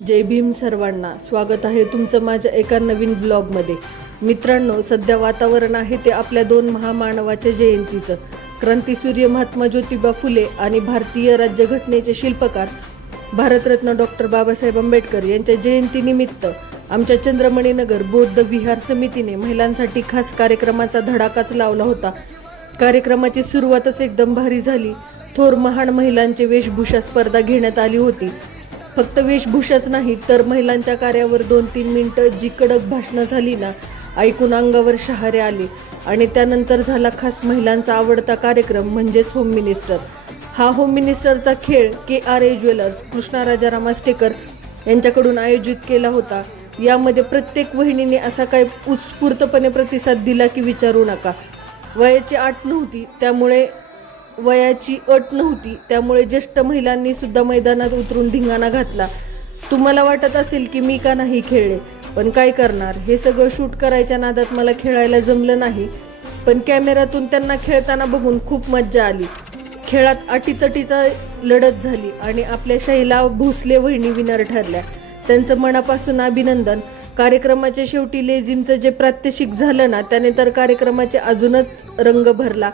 जय भीम सर्वांना. स्वागत आहे तुमचं माझ्या एका नवीन ब्लॉगमध्ये. मित्रांनो, सध्या वातावरण आहे ते आपल्या दोन महामानवाच्या जयंतीचं. क्रांतीसूर्य महात्मा ज्योतिबा फुले आणि भारतीय राज्यघटनेचे शिल्पकार भारतरत्न डॉक्टर बाबासाहेब आंबेडकर यांच्या जयंतीनिमित्त आमच्या चंद्रमणीनगर बौद्ध विहार समितीने महिलांसाठी खास कार्यक्रमाचा धडाकाच लावला होता. कार्यक्रमाची सुरुवातच एकदम भारी झाली. थोर महान महिलांचे वेशभूषा स्पर्धा घेण्यात आली होती. फक्त वेशभूषाच नाही तर महिलांच्या कार्यावर 2-3 मिनिटं जी कडक भाषणं झाली ना, ऐकून अंगावर शहारे आले. आणि त्यानंतर झाला खास महिलांचा आवडता कार्यक्रम म्हणजेच होम मिनिस्टर. हा होम मिनिस्टरचा खेळ KRA ज्वेलर्स कृष्णा राजाराम आष्टेकर यांच्याकडून आयोजित केला होता. यामध्ये प्रत्येक वहिनीने असा काय उत्स्फूर्तपणे प्रतिसाद दिला की विचारू नका. वयाची अट नव्हती त्यामुळे ज्येष्ठ महिलांनी सुद्धा मैदानात उतरून धिंगाणा घातला. तुम्हाला वाटत असेल की मी का नाही खेळले, पण काय करणार, हे सगळं शूट करायच्या नादात मला खेळायला जमलं नाही. पण कॅमेऱ्यातून त्यांना खेळताना बघून खूप मज्जा आली. खेळात अटीतटीचा लढत झाली आणि आपल्या शैला भोसले वहिनी विनर ठरल्या. त्यांचं मनापासून अभिनंदन. कार्यक्रमाच्या शेवटी लेझिमचं जे प्रात्यक्षिक झालं ना, त्याने तर कार्यक्रमाचे अजूनच रंग भरला.